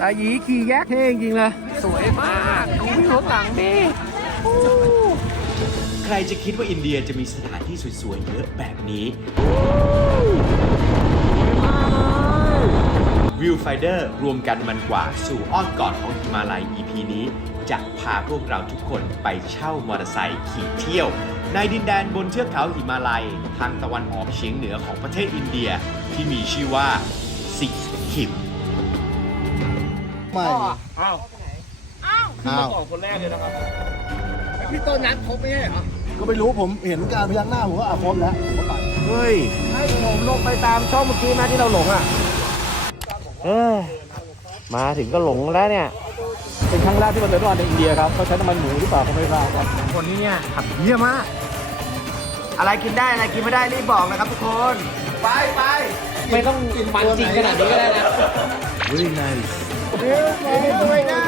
ตาหยีขี่แยกเท่จริงเลยสวยมากดูวิวข้างหลังดิใครจะคิดว่าอินเดียจะมีสถานที่สวยๆเยอะแบบนี้ วิวไฟเดอร์รวมกันมันกว่าสู่อ้อมกอดของหิมาลัย EP นี้ จะพาพวกเราทุกคนไปเช่ามอเตอร์ไซค์ขี่เที่ยว ในดินแดนบนเทือกเขาหิมาลัย ทางตะวันออกเฉียงเหนือของประเทศอินเดียที่มีชื่อว่าสิคิม ไม่ อ้าวอ้าวก่อนคนแรกเลยนะครับพี่ต้นนัดครบไม่ใช่เหรอก็ไม่รู้ผมเห็นการพยักหน้าผมก็อะครบแล้วผมก็ไปเฮ้ยให้ผมลงไปตามช่องเมื่อกี้นะที่เราหลงอะเอ้ยมาถึงก็หลงแล้วเนี่ย เป็นครั้งแรกที่มาเดินรอดในอินเดียครับเขาใช้น้ำมันหมูหรือเปล่าก็ไม่ทราบครับคนนี้เนี่ยขับเยี่ยมากอะไรกินได้อะไรกินไม่ได้รีบบอกนะครับทุกคน ไปไป ไม่ต้องมันจริงขนาดนี้ก็ได้นะ very nice เดี๋ยวไปด้วยนะ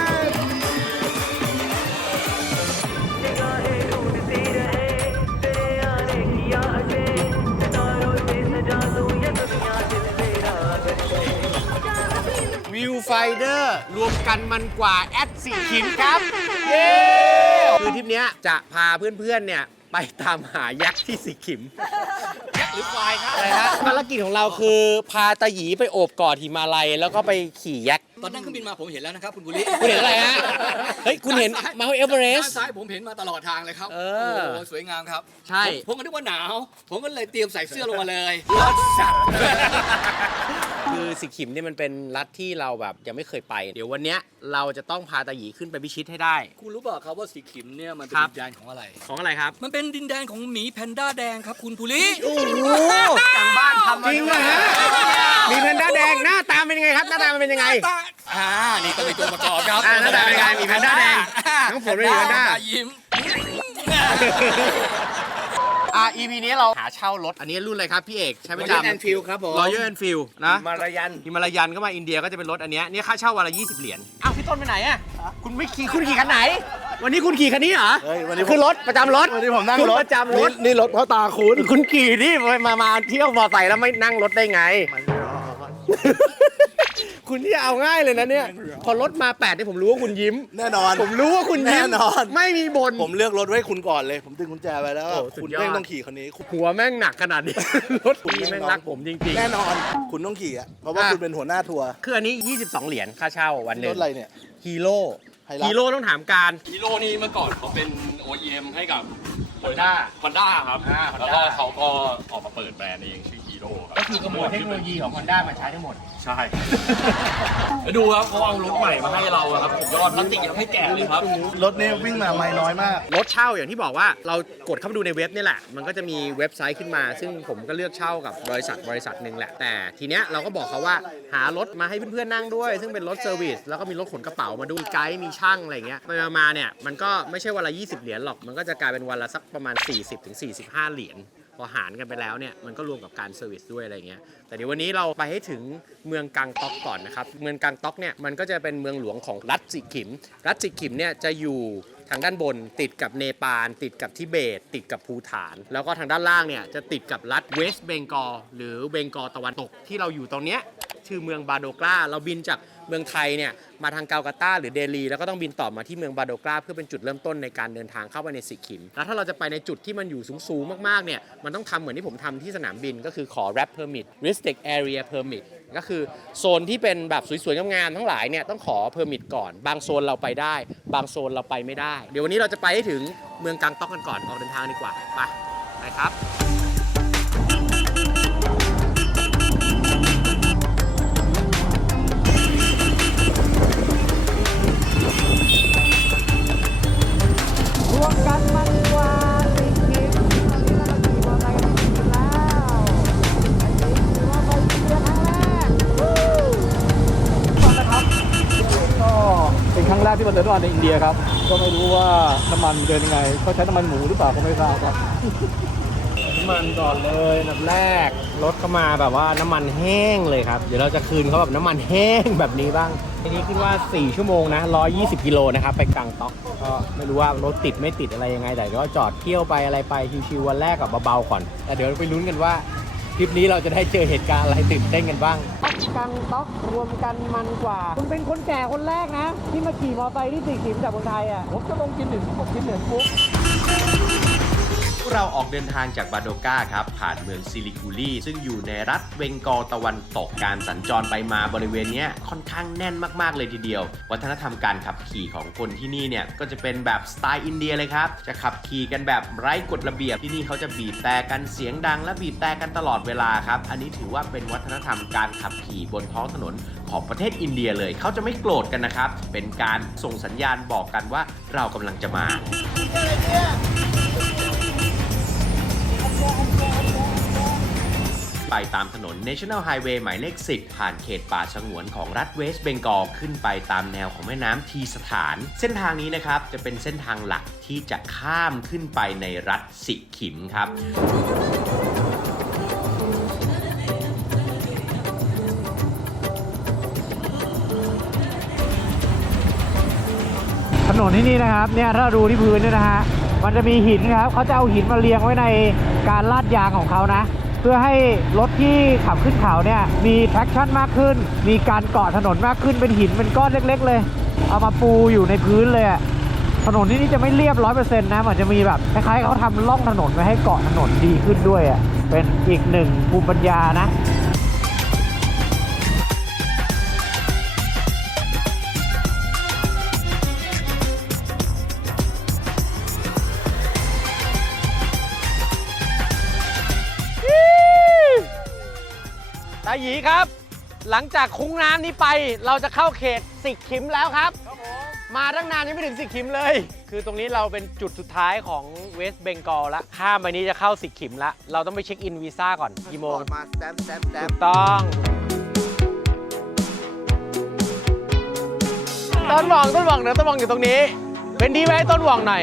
วิวไฟเดอร์รวมกันมันกว่า แอดสี่ขิงครับ เย้คือทริปเนี้ยจะพาเพื่อนๆเนี่ย ไปตามหายักษ์ที่สีขิมยักษ์ห รือควายครับ อะไรฮะภารกิจของเราคือพาตาหยีไปโอบกอดหิมาลัย แล้วก็ไปขี่ยักษ์ตอนนั่งเครื่องบินมาผมเห็นแล้วนะครับคุณบุริคุณเห็นอะไรฮะเฮ้ยคุณเห็นมาเอเวอเรสด้านซ้ายผมเห็นมาตลอดทางเลยครับเอโอ้อโหสวยงามครับใช่ ผมผมก็นึกว่าหนาว ผมก็เลยเตรียมใส่เสื้อลงมาเลยร้อนสัตว์คือสิขิมเนี่ยมันเป็นรัฐที่เราแบบยังไม่เคยไป เดี๋ยววันเนี้ยเราจะต้องพาตาหยีขึ้นไปพิชิตให้ได้ คุณรู้เปล่าครับว่าสีขิมเนี่ยมันเป็นครับ ดินแดนของอะไร ของอะไรครับมันเป็นดินแดนของหมีแพนด้าแดงครับคุณภูริโอ้โหต่างบ้านทำจริงเหรอฮะมีแพนด้าแดงหน้าตาเป็นยังไงครับ หน้าตามันเป็นยังไง อ่านี่ก็เป็นตัวประกอบครับอ่าหน้าตาเป็นไงมีแพนด้าแดงน้องฝนไม่มีแพนด้า ยิ้ม อะ EP นี้เราหาเช่ารถ อันนี้รุ่นอะไรครับพี่เอกใช้ประจำ Royal Enfield ครับผม รอยัลแอนฟิลนะมารายัน ฮิมาลายันก็มาอินเดียก็จะเป็นรถอันเนี้ยนี่ค่าเช่าวันละ 20 เหรียญ อ้าวพี่ต้นไปไหนอะ คุณไม่ขี่คุณขี่คันไหน วันนี้คุณขี่คันนี้เหรอเฮ้ยวันนี้ผม คือรถประจำรถวันนี้ผมนั่งคุณรถประจำรถนี่นี่รถเพราะตาคุณ คุณขี่นี่มามาเที่ยวมอไซค์แล้วไม่นั่งรถได้ไง คุณที่เอาง่ายเลยนะเนี่ย พอรถมาแปดเนี่ยผมรู้ว่าคุณยิ้ม แน่นอน ผมรู้ว่าคุณยิ้มแน่นอน ไม่มีบน ผมเลือกรถไว้ให้คุณก่อนเลย ผมดึงกุญแจไปแล้ว โอ้สุดคุณยอด แม่งต้องขี่คันนี้คุณหัวแม่งหนักขนาดนี้ รถพี่แม่งรักผมจริง แน่นอน คุณต้องขี่อะ เพราะว่าอะ คุณเป็นหัวหน้าทัวร์ๆ คืออันนี้ 22 เหรียญค่าเช่าวันหรนึ่ถงอะไรเนี่ย ฮีโร่ไฮรัก ฮีโร่ต้องถามการ ฮีโร่นี่เมื่อก่อนเขาเป็น OEM ให้กับ Honda ฮอนด้าครับ อ่า Honda แล้วก็เขาก็ออกมาเปิดแบรนด์เองชื่อ ฮีโร่ครับก็คือขโมยเทคโนโลยีของ Honda มาใช้ทั้งหมด ใช่ แล้วดูครับเขาเอารถใหม่มาให้เราอะครับสุดยอดพลาสติกยังไม่แก่เลยครับ รถนี่วิ่งมาไม่น้อยมาก รถเช่าอย่างที่บอกว่าเรากดเข้าไปดูในเว็บนี่แหละ มันก็จะมีเว็บไซต์ขึ้นมา ซึ่งผมก็เลือกเช่ากับบริษัทบริษัทหนึ่งแหละ แต่ทีเนี้ยเราก็บอกเขาว่าหารถมาให้เพื่อนๆนั่งด้วย ซึ่งเป็นรถเซอร์วิสแล้วก็มีรถขนกระเป๋ามาด้วยมีไกด์มีช่างอะไรเงี้ยไปมาๆเนี่ยมันก็ไม่ใช่วันละ 20 เหรียญหรอกมันก็จะกลายเป็นวันละสักประมาณ 40-45 เหรียญ พอหารกันไปแล้วเนี่ยมันก็รวมกับการเซอร์วิสด้วยอะไรเงี้ยแต่เดี๋ยววันนี้เราไปให้ถึงเมืองกังต็อกก่อนนะครับ เมืองกังต็อกเนี่ยมันก็จะเป็นเมืองหลวงของรัฐสิกิม รัฐสิกิมเนี่ยจะอยู่ทางด้านบนติดกับเนปาลติดกับทิเบต ติดกับภูฐาน แล้วก็ทางด้านล่างเนี่ยจะติดกับรัฐเวสต์เบงกอลหรือเบงกอลตะวันตกที่เราอยู่ตรงเนี้ยชื่อเมืองบาโดกลาเราบินจาก เมืองไทยเนี่ยมาทางกาลกัตตาหรือเดลีแล้วก็ต้องบินต่อมาที่เมืองบาโดกลาเพื่อเป็นจุดเริ่มต้นในการเดินทางเข้าไปในสิกิม แล้วถ้าเราจะไปในจุดที่มันอยู่สูงๆมากๆเนี่ยมันต้องทำเหมือนที่ผมทำที่สนามบินก็คือขอ wrap permit restrict area permit ก็คือโซนที่เป็นแบบสวยๆงามๆทั้งหลายเนี่ยต้องขอเพอร์มิทก่อน บางโซนเราไปได้ บางโซนเราไปไม่ได้ เดี๋ยววันนี้เราจะไปให้ถึงเมืองกังต็อกกันก่อนออกเดินทางดีกว่าไปไปครับ แรกที่มาเดินในอินเดียครับ ก็ไม่รู้ว่าน้ำมันเดินยังไงเขาใช้น้ำมันหมูหรือเปล่าก็ไม่ทราบครับ น้ำมันก่อนเลยอันดับแรกรถก็มาแบบว่าน้ำมันแห้งเลยครับ เดี๋ยวเราจะคืนเขาแบบน้ำมันแห้งแบบนี้บ้างทีนี้คิดว่า 4 ชั่วโมงนะ 120 กิโลนะครับ ไปกลางต็อกก็ไม่รู้ว่ารถติดไม่ติดอะไรยังไง แต่ก็จอดเที่ยวไปอะไรไปชิวๆวันแรกกับเบาๆก่อนแต่เดี๋ยวไปลุ้นกันว่า คลิปนี้เราจะได้เจอเหตุการณ์อะไรตื่นเต้นกันบ้าง ต๊อกกังต๊อกรวมกันมันกว่า คุณเป็นคนแก่คนแรกนะ ที่มาขี่มอเตอร์ไซค์ที่สี่ขิมจากเมืองไทยอะผมก็ลงกินหนึ่งผมกินหนึ่งปุ๊บพวก เราออกเดินทางจากบาโดกาครับ ผ่านเมืองซิลิกูรีซึ่งอยู่ในรัฐเวงกอตะวันตกการสัญจรไปมาบริเวณนี้ค่อนข้างแน่นมากๆเลยทีเดียว วัฒนธรรมการขับขี่ของคนที่นี่เนี่ยก็จะเป็นแบบสไตล์อินเดียเลยครับ จะขับขี่กันแบบไร้กฎระเบียบที่นี่เขาจะบีบแต่กันเสียงดัง และบีบแต่กันตลอดเวลาครับ อันนี้ถือว่าเป็นวัฒนธรรมการขับขี่บนท้องถนนของประเทศอินเดียเลยเขาจะไม่โกรธกันนะครับ เป็นการส่งสัญญาณบอกกันว่าเรากำลังจะมา ไปตามถนน National Highway หมายเลข 10 ผ่านเขตป่าสงวนของรัฐเวสต์เบงกอลขึ้นไปตามแนวของแม่น้ำทีสถาน เส้นทางนี้นะครับจะเป็นเส้นทางหลักที่จะข้ามขึ้นไปในรัฐสิขิมครับถนนที่นี่นะครับเนี่ยถ้าดูที่พื้นเนี่ยนะฮะมันจะมีหินครับเขาจะเอาหินมาเรียงไว้ในการลาดยางของเขานะ พื่อให้รถที่ขับขึ้นเขาเนี่ยมี traction มากขึ้น มีการเกาะถนนมากขึ้นเป็นหินเป็นก้อนเล็ก ๆ เลย เอามาปูอยู่ในพื้นเลยอะถนนที่นี่จะไม่เรียบร้อยเปอร์เซ็นต์นะมันจะมีแบบคล้ายๆเขาทำล่องถนนไว้ให้เกาะถนนดีขึ้นด้วยอะเป็นอีกหนึ่งภูมิปัญญานะ หยีครับ หลังจากคุ้งน้ำนี้ไป เราจะเข้าเขตสิกขิมแล้วครับ มาตั้งนานยังไม่ถึงสิกขิมเลย คือตรงนี้เราเป็นจุดสุดท้ายของเวสต์เบงกอลละ ข้ามไปนี้จะเข้าสิกขิมละ เราต้องไปเช็คอินวีซ่าก่อนกี่โมง มาสแตมป์สแตมป์สแตถูมกป์ต้อง ต้นหว่องต้นหว่องเดี๋ยวต้นหว่องอยู่ตรงนี้ เป็นดีไว้ให้ต้นหว่องหน่อย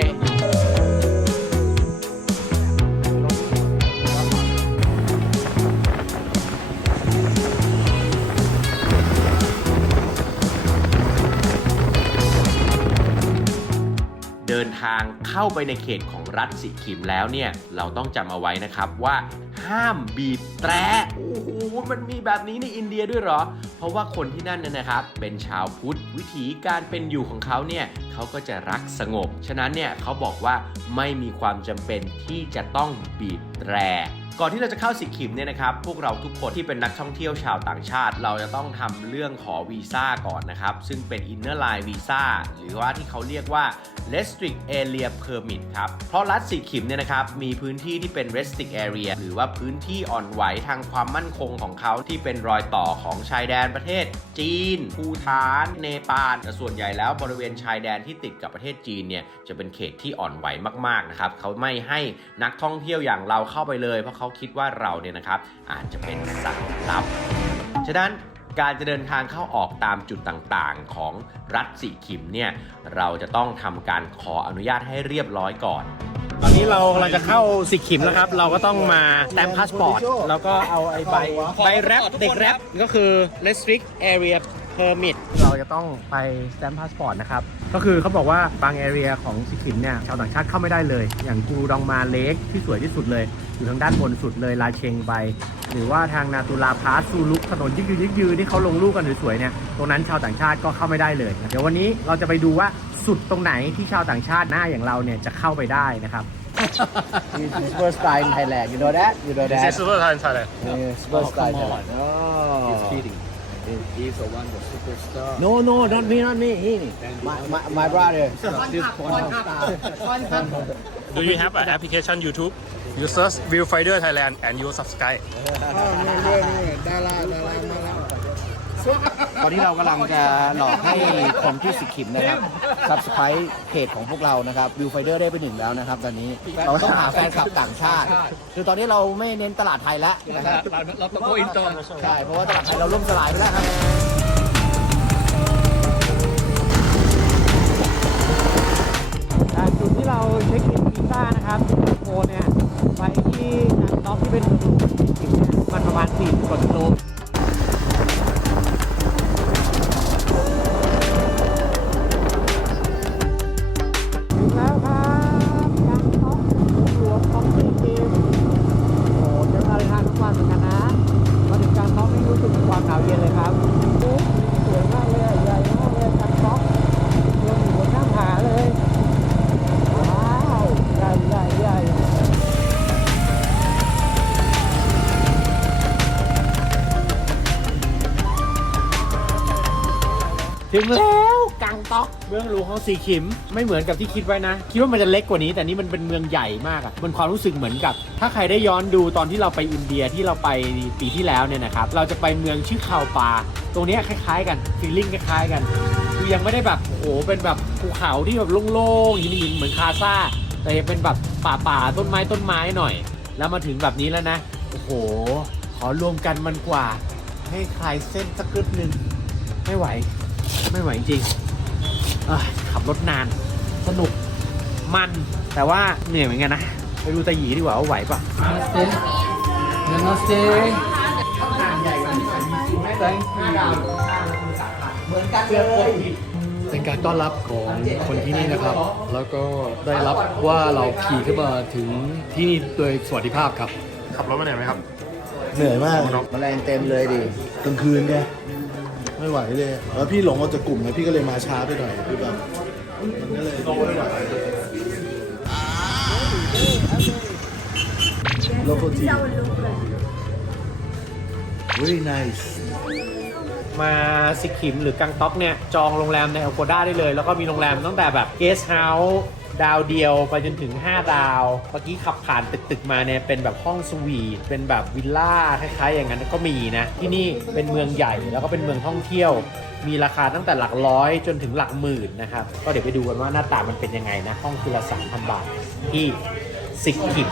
ทางเข้าไปในเขตของรัฐสิขิมแล้วเนี่ย เราต้องจำเอาไว้นะครับว่าห้ามบีบแตรโอ้โหมันมีแบบนี้ในอินเดียด้วยเหรอ เพราะว่าคนที่นั่นเนี่ยนะครับ เป็นชาวพุทธวิถีการเป็นอยู่ของเขาเนี่ยเขาก็จะรักสงบ ฉะนั้นเนี่ยเขาบอกว่าไม่มีความจำเป็นที่จะต้องบีบแตร ก่อนที่เราจะเข้าสิกิมเนี่ยนะครับ พวกเราทุกคนที่เป็นนักท่องเที่ยวชาวต่างชาติ เราจะต้องทำเรื่องขอวีซ่าก่อนนะครับ ซึ่งเป็น Inner Line Visa หรือว่าที่เขาเรียกว่า Restrict Area Permit ครับ เพราะรัฐสิกิมเนี่ยนะครับ มีพื้นที่ที่เป็น Restrict Area หรือว่าพื้นที่อ่อนไหวทางความมั่นคงของเขาที่เป็นรอยต่อของชายแดนประเทศ จีนภูฐาน เนปาลแต่ส่วนใหญ่แล้วบริเวณชายแดนที่ติดกับประเทศจีนเนี่ยจะเป็นเขตที่อ่อนไหวมากๆนะครับเขาไม่ให้นักท่องเที่ยวอย่างเราเข้าไปเลยเพราะเขาคิดว่าเราเนี่ยนะครับอาจจะเป็นสัตว์ลับ ฉะนั้นการจะเดินทางเข้าออกตามจุดต่างๆ ของรัฐสีขิมเนี่ยเราจะต้องทำการขออนุญาตให้เรียบร้อยก่อน ตอนนี้เรากำลังจะเข้าสิขิมแล้วครับ เราก็ต้องมาแตมพาสปอร์ต แล้วก็เอาไอ้ใบใบแรปเด็กแรปก็คือ restrict area permit เราจะต้องไปสแตมพาสปอร์ตนะครับ ก็คือเขาบอกว่าบาง area ของสิขิมเนี่ยชาวต่างชาติเข้าไม่ได้เลย อย่างกูดองมาเลกที่สวยที่สุดเลย อยู่ทางด้านบนสุดเลยลาเชงไปหรือว่าทางนาตูลาพาสซูลุกถนนยึกยืนยึกยืนที่เขาลงรูปกันสวยๆเนี่ยตรงนั้นชาวต่างชาติก็เข้าไม่ได้เลย เดี๋ยววันนี้เราจะไปดูว่าสุดตรงไหนที่ชาวต่างชาติหน้าอย่างเราเนี่ยจะเข้าไปได้นะครับ This is first time in Thailand you know that you know that This is first time in Thailand Yes, first time in Thailand oh He's kidding. He's the one, the superstar. no no not me not me. He my my, my brother. This porn star. Do you have an application YouTube? You search Viewfinder Thailand and you subscribe. ต อนนี้เรากำลังจะหลอกให้คนที่สิกิมนะครับ subscribe เพจของพวกเรานะครับ Viewfinder ได้ไปหนึ่งแล้วนะครับ ตอนนี้เราต้องหาแฟนคลับต่างชาติ คือตอนนี้เราไม่เน้นตลาดไทยแล้วนะครับเราเราต้องโกอินเตอร์ใช่เพราะว่าตลาดไทยเราล่มสลายไปแล้วครับอ่าจุดที่เราเช็คอินวีซ่านะครับโอเนี่ยไปที่นักต็อกที่เป็นถนนสิบเนี่ยมันประมาณ40กว่า ถึงแล้วกังต๊อกเมืองหลวงของสีขิม ไม่เหมือนกับที่คิดไว้นะ คิดว่ามันจะเล็กกว่านี้ แต่นี่มันเป็นเมืองใหญ่มากอะมันความรู้สึกเหมือนกับ ถ้าใครได้ย้อนดูตอนที่เราไปอินเดียที่เราไปปีที่แล้วเนี่ยนะครับเราจะไปเมืองชื่อคาวปา ตรงเนี้ยคล้ายๆ กันฟีลลิ่งคล้ายๆกันคือยังไม่ได้แบบโอ้โหเป็นแบบภูเขาที่แบบโล่งๆหินๆเหมือนคาซ่า แต่ยังเป็นแบบป่าๆต้นไม้ต้นไม้หน่อย แล้วมาถึงแบบนี้แล้วนะโอ้โห ขอรวมกันมันกว่า ให้คลายเส้นสักกึดหนึ่งไม่ไหว ไม่ไหวจริงขับรถนาน สนุก มัน แต่ว่าเหนื่อยเหมือนกันนะ ไปดูตาหยีดีกว่าว่าไหวปะ Namaste เหมือนกันเลยเป็นการต้อนรับของคนที่นี่นะครับ แล้วก็ได้รับว่าเราขี่ขึ้นมาถึงที่นี่โดยสวัสดิภาพครับ ขับรถมาเหนื่อยไหมครับ เหนื่อยมากแมลงเต็มเลยดิกลางคืนไง ไม่ไหวเลย แล้วพี่หลงออกจากกลุ่มไงพี่ก็เลยมาช้าไปหน่อยคือแบบมันก็เลยไม่ไหวโลโก้ที very nice มาสิกิมหรือกังต็อกเนี่ย จองโรงแรมใน a อ o โกด้าได้เลย แล้วก็มีโรงแรมตั้งแต่แบบเกสเฮาส์ ดาวเดียวไปจนถึง 5 ดาว เมื่อกี้ขับผ่านตึกๆมาเนี่ยเป็นแบบห้องสวีท เป็นแบบวิลล่าคล้ายๆ อย่างนั้นก็มีนะ ที่นี่เป็นเมืองใหญ่แล้วก็เป็นเมืองท่องเที่ยว มีราคาตั้งแต่หลักร้อยจนถึงหลักหมื่นนะครับ ก็เดี๋ยวไปดูกันว่าหน้าตามันเป็นยังไงนะ ห้องคือละ3,000บาทที่สิกิม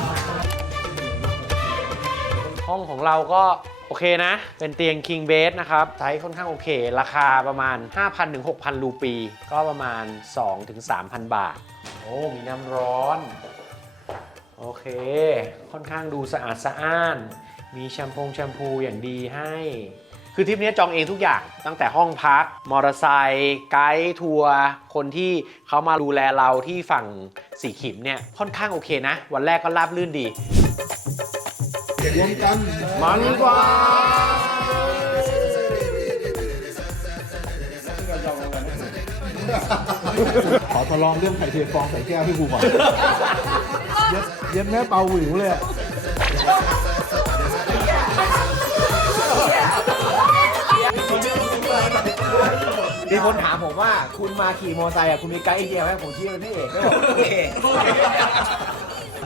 ห้องของเราก็โอเคนะ เป็นเตียง King Bed นะครับไซส์ค่อนข้างโอเค ราคาประมาณ 5,000ถึง6,000 รูปี ก็ประมาณ2ถึง3,000 บาท โอ้ มีน้ำร้อน โอเค ค่อนข้างดูสะอาดสะอ้าน มีแชมพงแชมพูอย่างดีให้ คือทริปนี้จองเองทุกอย่าง ตั้งแต่ห้องพัก มอเตอร์ไซค์ไกด์ทัวร์ คนที่เขามาดูแลเราที่ฝั่งสีขิมเนี่ย ค่อนข้างโอเคนะ วันแรกก็ราบลื่นดี รวมกันมันกว่า ขอทดลองเรื่องไข่เทียฟองใส่แก้วให้กูก่อนเย็ดเย็ดแม่เป่าหวิวเลยอะมีคนถามผมว่าคุณมาขี่มอเตอร์ไซค์อะคุณมีไกด์อินเดียไหมผมชี้เป็นพี่เอกไม่บอกพี่เอก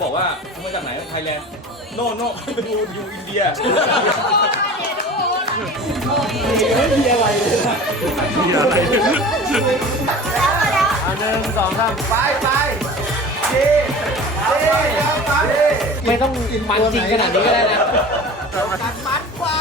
บอกว่าคุณมาจากไหนไทยแลนด์โน่โน่อยู่อยู่อินเดีย อันหนึ่งสองสามไปไปดีไม่ต้องมันจริงขนาดนี้ก็ได้นะกันมันกว่า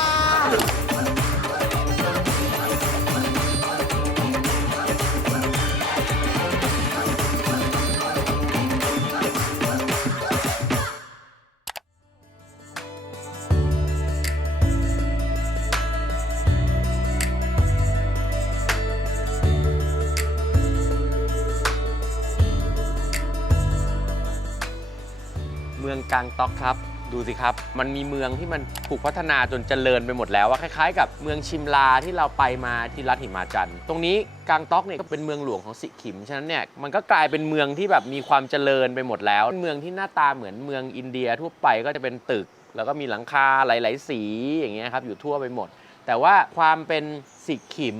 กางต็อกครับ ดูสิครับ มันมีเมืองที่มันถูกพัฒนาจนเจริญไปหมดแล้วว่าคล้ายๆ กับเมืองชิมลาที่เราไปมาที่รัฐหิมาจันทร์ตรงนี้กางต็อกเนี่ยก็เป็นเมืองหลวงของสิกิม ฉะนั้นเนี่ยมันก็กลายเป็นเมืองที่แบบมีความเจริญไปหมดแล้ว เมืองที่หน้าตาเหมือนเมืองอินเดียทั่วไปก็จะเป็นตึก แล้วก็มีหลังคาหลาย ๆ สีอย่างเงี้ยครับอยู่ทั่วไปหมด แต่ว่าความเป็นสิกิม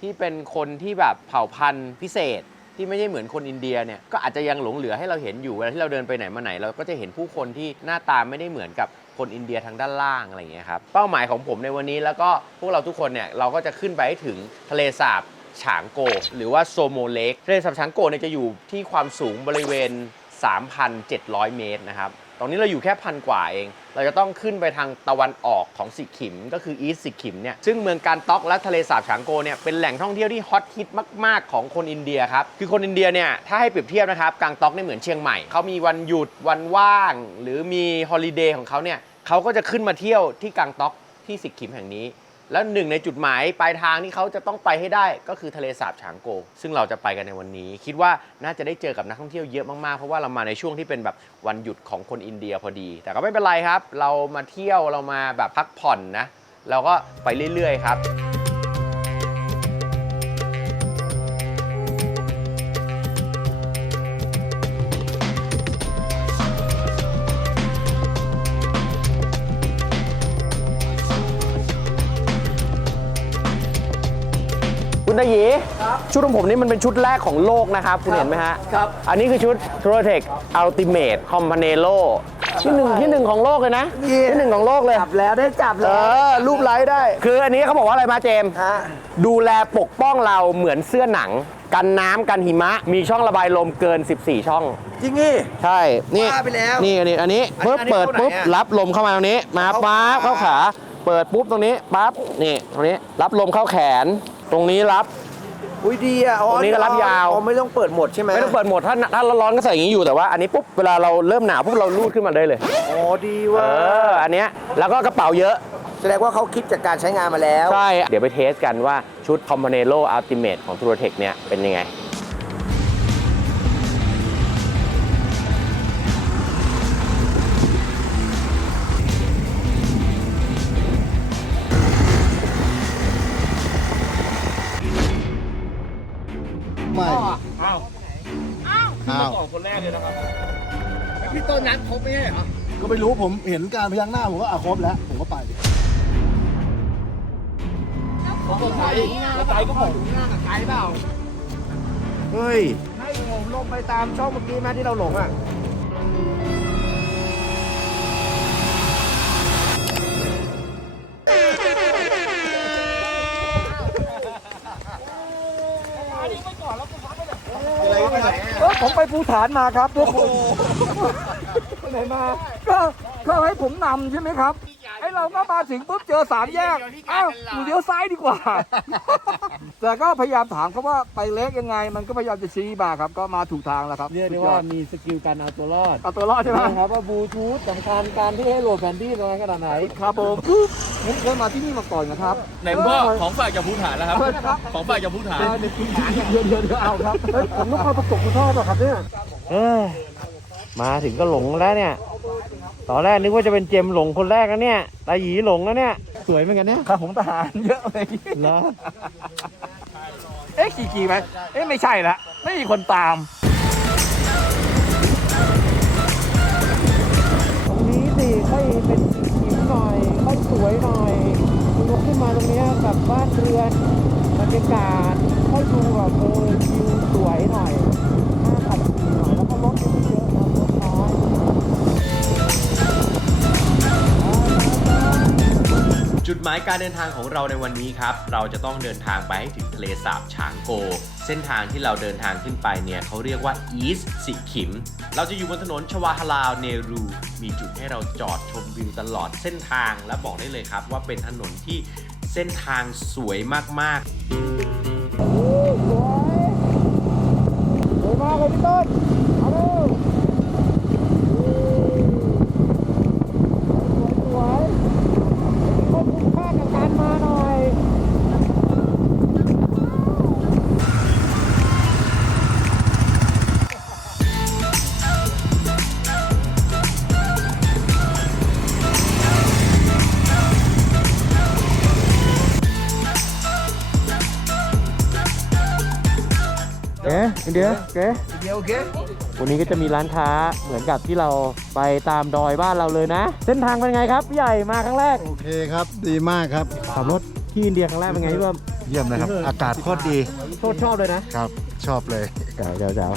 ที่เป็นคนที่แบบเผ่าพันธุ์พิเศษ ที่ไม่ใช่เหมือนคนอินเดียเนี่ยก็อาจจะยังหลงเหลือให้เราเห็นอยู่เวลาที่เราเดินไปไหนมาไหน เราก็จะเห็นผู้คนที่หน้าตาไม่ได้เหมือนกับคนอินเดียทางด้านล่างอะไรอย่างเงี้ยครับเป้าหมายของผมในวันนี้แล้วก็พวกเราทุกคนเนี่ยเราก็จะขึ้นไปให้ถึงทะเลสาบฉางโก หรือว่าโซโมเลกทะเลสาบฉางโกเนี่ยจะอยู่ที่ความสูงบริเวณ 3,700 เมตรนะครับตรงนี้เราอยู่แค่พันกว่าเอง เราจะต้องขึ้นไปทางตะวันออกของสิกิม ก็คืออีสสิกิมเนี่ยซึ่งเมืองการต็อกและทะเลสาบฉางโกเนี่ยเป็นแหล่งท่องเที่ยวที่ฮอตฮิตมาก ๆ ของคนอินเดียครับ คือคนอินเดียเนี่ยถ้าให้เปรียบเทียบนะครับกางต็อกเนี่ยเหมือนเชียงใหม่เขามีวันหยุดวันว่าง หรือมีฮอลิเดย์ของเขาเนี่ยเขาก็จะขึ้นมาเที่ยวที่กางต็อกที่สิกิมแห่งนี้ แล้วหนึ่งในจุดหมายปลายทางที่เขาจะต้องไปให้ได้ก็คือทะเลสาบฉางโก ซึ่งเราจะไปกันในวันนี้ คิดว่าน่าจะได้เจอกับนักท่องเที่ยวเยอะมากๆ เพราะว่าเรามาในช่วงที่เป็นแบบวันหยุดของคนอินเดียพอดี แต่ก็ไม่เป็นไรครับ เรามาเที่ยวเรามาแบบพักผ่อนนะ เราก็ไปเรื่อยๆ ครับ ชุดของผมนี่มันเป็นชุดแรกของโลกนะครับ คุณเห็นไหมฮะครับ อันนี้คือชุด t r o t e c Ultimate Companero ที่หนึ่งที่หนึ่งของโลกเลยนะที่หนึ่งของโลกเลย จับแล้วได้จับเอแล้ว อรูปไลท์ได้ คืออันนี้เขาบอกว่าอะไรมาเจมส์ฮะ ดูแลปกป้องเราเหมือนเสื้อหนัง กันน้ำกันหิมะ มีช่องระบายลมเกิน 14 ช่อง จริงนี่ ใช่ นี่ว่าไปแล้วนี่อันนี้อันนี้ปุ๊บอันนี้เปิดปุ๊บ เข้าไหนอะรับลมเข้ามาตรงนี้ มาเข้าปั๊บขา เข้าขา เปิดปุ๊บตรงนี้ปั๊บ นี่ตรงนี้ รับลมเข้าแขน ตรงนี้รับ อุ้ยดีอะอ๋อตรงนี้ก็รับยาว อ๋อไม่ต้องเปิดหมดใช่ไหมไม่ต้องเปิดโหมดถ้าถ้าร้อนๆก็ใส่อย่างนี้อยู่แต่ว่าอันนี้ปุ๊บเวลาเราเริ่มหนาวปุ๊บเราลูดขึ้นมาได้เลย อ๋อดีเอว่ะออันเนี้ยแล้วก็กระเป๋าเยอะ แสดงว่าเขาคิดจากการใช้งานมาแล้ว ใช่ เดี๋ยวไปเทสกันว่าชุด c o m p a n e r o Ultimate ของ t u r t e c h เนี่ยเป็นยังไง ผมเห็นการพยักหน้าผมก็อะครบแล้ว ผมก็ไปแล้วไกด์ก็บอกเฮ้ย ให้ผมลงไปตามช่องเมื่อกี้ไหมที่เราหลงอะผมไปภูฐานมาครับทุกคนไปไหนมา ก็ก็ให้ผมนำใช่ไหมครับ ไอ้เราก็มาถึงปุ๊บเจอสามแยกอ้าวเลี้ยวซ้ายดีกว่า แต่ก็พยายามถามเขาว่าไปเล็กยังไง มันก็พยายามจะชี้มาครับ ก็มาถูกทางแล้วครับเรียกได้ว่ามีสกิลการเอาตัวรอด เอาตัวรอดใช่ไหมนะครับว่าบลูทูธสำคัญการที่ให้โหลดแผนที่ตรงนั้นขนาดไหนครับผมปุ๊บผมเคยมาที่นี่มาก่อนนะครับไหนคุณพ่อของฝากจากภูฐานแล้วครับ ของฝากจากภูฐานในพื้นฐานเดือนเดือนเดือนเอาครับเฮ้ยผมต้องเข้าประกบคุณพ่อป่ะครับเนี่ยเอ้ยมาถึงก็หลงแล้วเนี่ย ตอนแรกนึกว่าจะเป็นเจมส์หลงคนแรกแล้วเนี่ย ตาหยีหลงแล้วเนี่ย สวยเหมือนกันเนี่ยข้าของทหารเยอะเลยเหรอ เอ๊ะขี่ขี่ไหมเอ๊ะไม่ใช่ละ ไม่มีคนตาม ตรงนี้สิค่อยเป็นหินหน่อยค่อยสวยหน่อยคุณยกขึ้นมาตรงเนี้ยแบบบ้านเรือนบรรยากาศค่อยดูแบบเออวิวสวยหน่อย จุดหมายการเดินทางของเราในวันนี้ครับ เราจะต้องเดินทางไปให้ถึงทะเลสาบฉางโก เส้นทางที่เราเดินทางขึ้นไปเนี่ยเขาเรียกว่า East สิขิม เราจะอยู่บนถนนชวาฮาลาวเนรู มีจุดให้เราจอดชมวิวตลอดเส้นทางและบอกได้เลยครับ ว่าเป็นถนนที่เส้นทางสวยมากๆสวยมากเลยพี่ต้น อ๊ะเดี๋ยวเอ๊ะเดี๋ยวโอเค วันนี้ก็จะมีร้านค้าเหมือนกับที่เราไปตามดอยบ้านเราเลยนะ เส้นทางเป็นไงครับพี่ใหญ่มาครั้งแรกโอเคครับ ดีมากครับ ขับรถที่อินเดียครั้งแรกเป็นไงพี่เบิ้มเยี่ยมเลยครับ อากาศโคตรดีโคตรชอบเลยนะ ครับ ชอบเลยเจ๋วเจ๋วเจ๋ว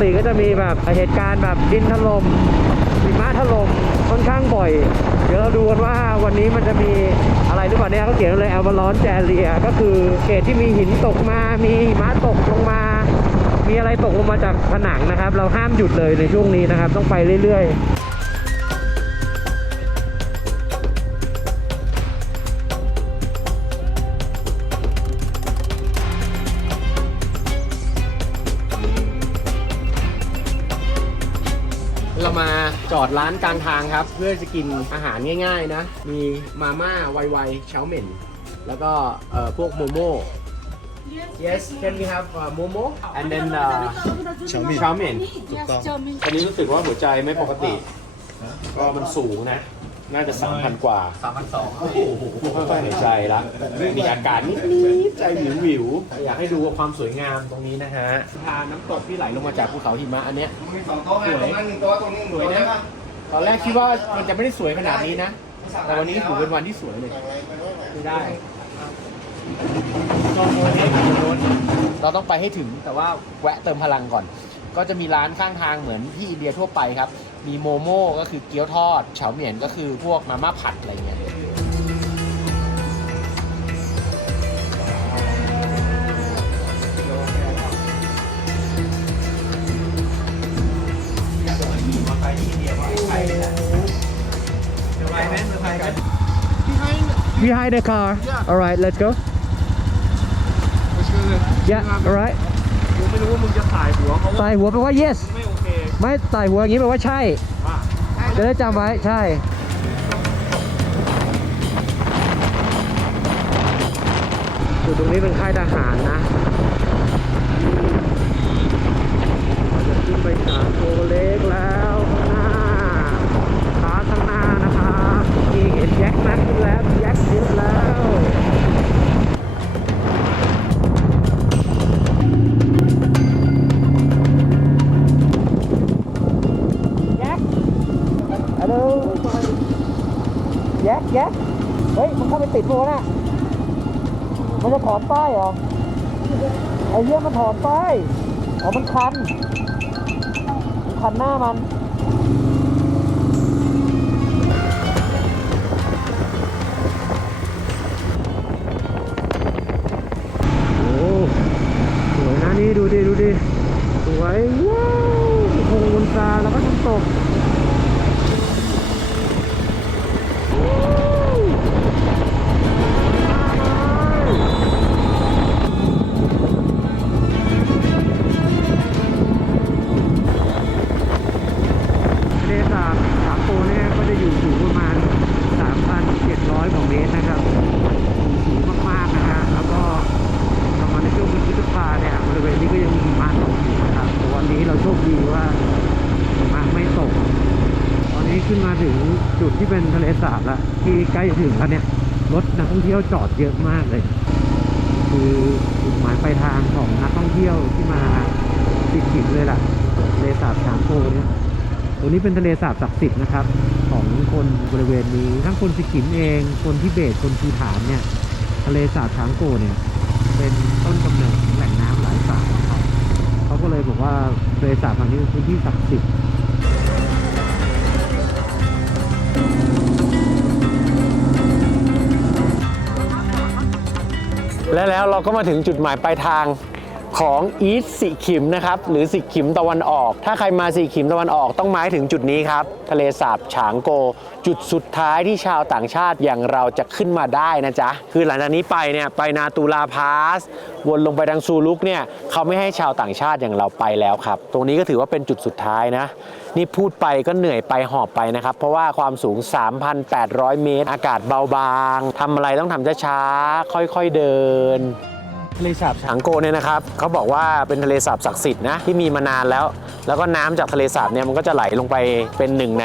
ติก็จะมีแบบเหตุการณ์แบบดินถล่มหิมะถล่มค่อนข้างบ่อย เดี๋ยวเราดูกันว่าวันนี้มันจะมีอะไรหรือเปล่าเนี่ยเขาเขียนเลยแอลบาลอนแจเรียก็คือเขตที่มีหินตกมา มีหิมะตกลงมา มีอะไรตกลงมาจากผนังนะครับ เราห้ามหยุดเลยในช่วงนี้นะครับ ต้องไปเรื่อยๆ ดร้านกลางทางครับ เพื่อจะกินอาหารง่าย ๆ นะ มีมาม่าไวๆเชาเหม็น แล้วก็เอ่อพวกโมโม่ yes can we have uh, momo and then uh, เฉาหมี่เชาเหม็นถูกต้อง อันนี้รู้สึกว่าหัวใจไม่ปกติ ก็มันสูงนะ น่าจะ3,000กว่า3,200โอ้โหค่อยๆหายใจละมีอาการนิดๆใจวิววิวๆอยากให้ดูความสวยงามตรงนี้นะฮะทานน้ำตกที่ไหลลงมาจากภูเขาหิมะอันเนี้ยสวยสวยนะตอนแรกคิดว่ามันจะไม่ได้สวยขนาดนี้นะ แต่วันนี้ถือเป็นวันที่สวยเลยไม่ได้ตรงโน้นเนี่ยตรงโน้นเราต้องไปให้ถึงแต่ว่าแวะเติมพลังก่อน ก็จะมีร้านข้างทางเหมือนที่อินเดียทั่วไปครับ มีโมโม่ก็คือเกี๊ยวทอดเฉาเหมียนก็คือพวกมาม่าผัดอะไรเงี้ย Behind the car. All right, let's go. Yeah, all right. ไม่รู้ว่ามึงจะถ่ายหัวเขาใส่หัวแปลว่า yes ไม่โอเค ไม่ใส่หัวอย่างนี้แปลว่าใช่ จะได้จำไว้ใช่จุดตรงนี้เป็นค่ายทหารนะเราจะขึ้นไปสามโกเล็กแล้ว ป้ายเหรอไอ้เหี้ยมันถอนป้ายอ๋อมันคัน มันคันหน้ามัน ถึงแล้วเนี่ยรถนักท่องเที่ยวจอดเยอะมากเลย คือจุดหมายปลายทางของนักท่องเที่ยวที่มาติดขิมเลยล่ะทะเลสาบช้างโพเนี่ยตรงนี้เป็นทะเลสาบศักดิ์สิทธิ์นะครับ ของคนบริเวณนี้ทั้งคนสิกิมเอง คนทิเบตคนภูฐานเนี่ย ทะเลสาบช้างโกเนี่ย เป็นต้นกำเนิดแหล่งน้ำหลายสายนะครับเขาก็เลยบอกว่าทะเลสาบแห่งนี้เป็นพื้นที่ศักดิ์สิทธิ์ และแล้วเราก็มาถึงจุดหมายปลายทาง ของอีสสิขิมนะครับหรือสิขิมตะวันออก ถ้าใครมาสิขิมตะวันออกต้องมาให้ถึงจุดนี้ครับ ทะเลสาบฉางโก จุดสุดท้ายที่ชาวต่างชาติอย่างเราจะขึ้นมาได้นะจ๊ะ คือหลังจากนี้ไปเนี่ยไปนาตูลาพาส วนลงไปทางซูลุกเนี่ยเขาไม่ให้ชาวต่างชาติอย่างเราไปแล้วครับ ตรงนี้ก็ถือว่าเป็นจุดสุดท้ายนะ นี่พูดไปก็เหนื่อยไปหอบไปนะครับ เพราะว่าความสูง 3,800 เมตร อากาศเบาบางทำอะไรต้องทำช้าๆค่อยๆเดิน ทะเลสาบฉางโกเนี่ยนะครับเขาบอกว่าเป็นทะเลสาบศักดิ์สิทธิ์นะที่มีมานานแล้ว แล้วก็น้ำจากทะเลสาบเนี่ยมันก็จะไหลลงไปเป็นหนึ่งใน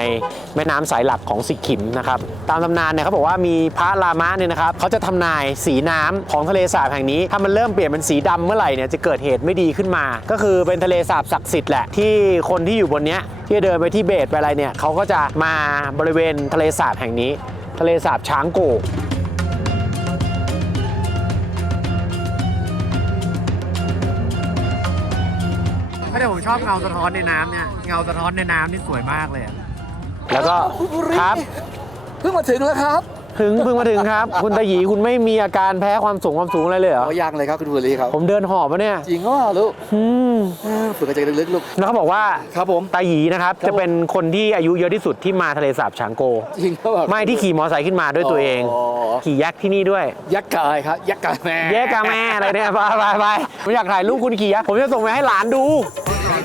แม่น้ำสายหลักของสิกิมนะครับตามตำนานเนี่ยเขาบอกว่ามีพระรามะเนี่ยนะครับเขาจะทำนายสีน้ำของทะเลสาบแห่งนี้ ถ้ามันเริ่มเปลี่ยนเป็นสีดำเมื่อไหร่เนี่ยจะเกิดเหตุไม่ดีขึ้นมา ก็คือเป็นทะเลสาบศักดิ์สิทธิ์แหละที่คนที่อยู่บนเนี้ยที่เดินไปที่เบสไปอะไรเนี่ยเขาก็จะมาบริเวณทะเลสาบแห่งนี้ ทะเลสาบช้างโก แต่ผมชอบเงาสะท้อนในน้ำเนี่ย เงาสะท้อนในน้ำนี่สวยมากเลยอะแล้วก็ครับเพิ่งมาถึงแล้วครับถึงเพิ่งมาถึงครับ คุณตาหยีคุณไม่มีอาการแพ้ความสูงความสูงอะไรเลยเหรออ๋อยังเลยครับคุณบุรีครับ ผมเดินหอบปะเนี่ยจริงก็ลูกอืมฝึกหายใจลึกๆลูก แล้วเขาบอกว่าครับผม ตาหยีนะครับครับ จะเป็นคนที่อายุเยอะที่สุดที่มาทะเลสาบฉางโก จริงก็แบบ ไม่ที่ขี่มอเตอร์ไซค์ขึ้นมาด้วยตัวเอง อ๋อ ขี่ยักษ์ที่นี่ด้วย ยักษ์กายครับ ยักษ์กายแม่แยกกาแม่อะไรเนี่ยไปไปไปผมอยากถ่ายรูปคุณขี่ยักษ์ผมจะส่งไปให้หลานดู ข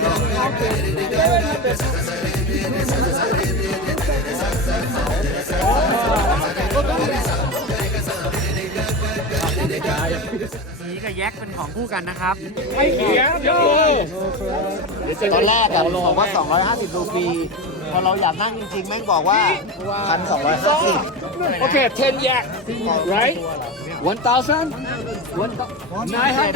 ี่กับแยกเป็นของคู่กันนะครับตอนแรกอะบอกว่า 250 รูปีพอเราอยากนั่งจริงๆ แม่งบอกว่าพันสองร้อยห้าสิบโอเค10 yak right 1000 900ให้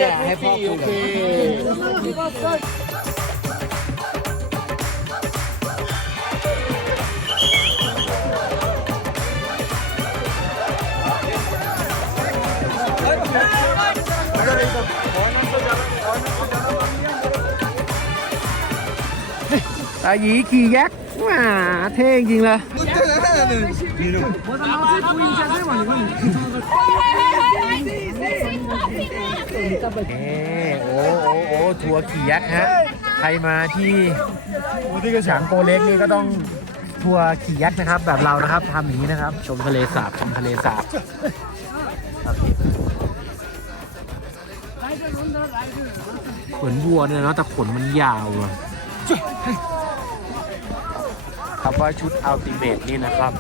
ตาหยีขี่ยักษ์ว้าเท่จริงเลยเอ้โอ้โอ้โอ้ทัวร์ขี่ยักษ์ฮะ ใครมาที่ที่กระฉางโกเล็กนี่ก็ต้องทัวร์ขี่ยักษ์นะครับ แบบเรานะครับทำอย่างนี้นะครับ ชมทะเลสาบชมทะเลสาบขนวัวเนี่ยเนาะแต่ขนมันยาวอะ ครับว่าชุดอัลติเม e นี่นะครับ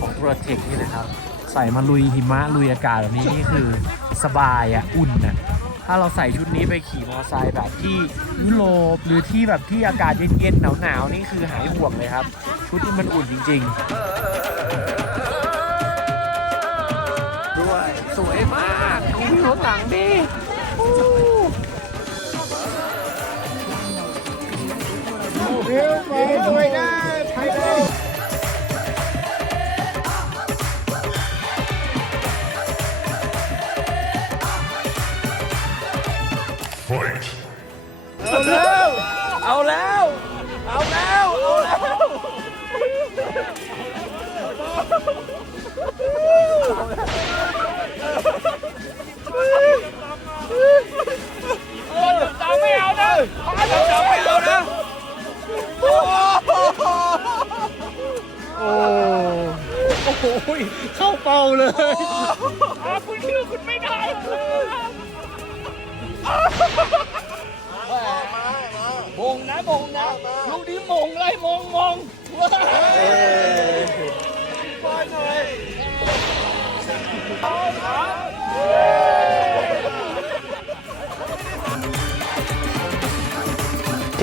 ของ p r o t e c นี่นะครับ ใส่มาลุยหิมะลุยอากาศแบบนี้นี่คือสบายอะอุ่นอะถ้าเราใส่ชุดนี้ไปขี่มอเตอร์ไซค์แบบที่ยุโรปหรือที่แบบที่อากาศเย็นๆหนาวๆนี่คือหายห่วงเลยครับ ชุดที่มันอุ่นจริง ๆ ด้วยสวยมากดูวิวรถหลังดิ เอาแล้ว เอาแล้ว เอาแล้วเข้า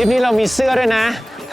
ทริปนี้เรามีเสื้อด้วยนะ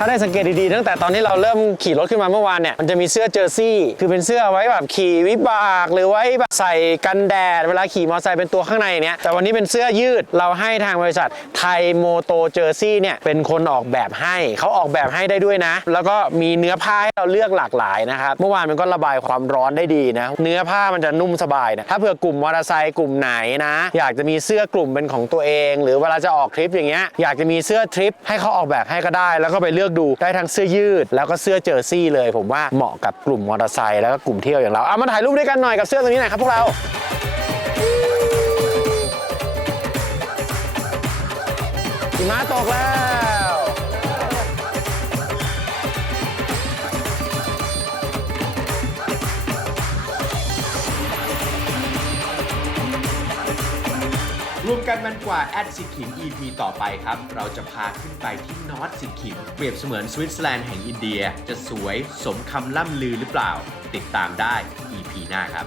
ถ้าได้สังเกตดีๆตั้งแต่ตอนที่เราเริ่มขี่รถขึ้นมาเมื่อวานเนี่ยมันจะมีเสื้อเจอร์ซี่ คือเป็นเสื้อไว้แบบขี่วิบากหรือไว้แบบใส่กันแดด เวลาขี่มอเตอร์ไซค์เป็นตัวข้างในเนี่ยแต่วันนี้เป็นเสื้อยืดเราให้ทางบริษัทไทยโมโตเจอร์ซี่เนี่ยเป็นคนออกแบบให้เขาออกแบบให้ได้ด้วยนะ แล้วก็มีเนื้อผ้าให้เราเลือกหลากหลายนะครับเมื่อวานมันก็ระบายความร้อนได้ดีนะเนื้อผ้ามันจะนุ่มสบายนะถ้าเผื่อกลุ่มมอเตอร์ไซค์กลุ่มไหนนะ อยากจะมีเสื้อกลุ่มเป็นของตัวเอง หรือเวลาจะออกทริปอย่างเงี้ยอยากจะมีเสื้อทริปให้เขาออกแบบให้ก็ได้ แล้วก็ไปเลือกดูได้ทั้งเสื้อยืด แล้วก็เสื้อเจอร์ซี่เลย ผมว่าเหมาะกับกลุ่มมอเตอร์ไซค์แล้วก็กลุ่มเที่ยวอย่างเราเอามาถ่ายรูปด้วยกันหน่อยกับเสื้อตัวนี้หน่อยครับพวกเราหิมะตกแล้ว วมกันมันกว่า แอดสิขิม EP ต่อไปครับ เราจะพาขึ้นไปที่นอตสิขิม เปรียบเสมือนสวิตเซอร์แลนด์แห่งอินเดีย จะสวยสมคำล่ำลือหรือเปล่า ติดตามได้ EP หน้าครับ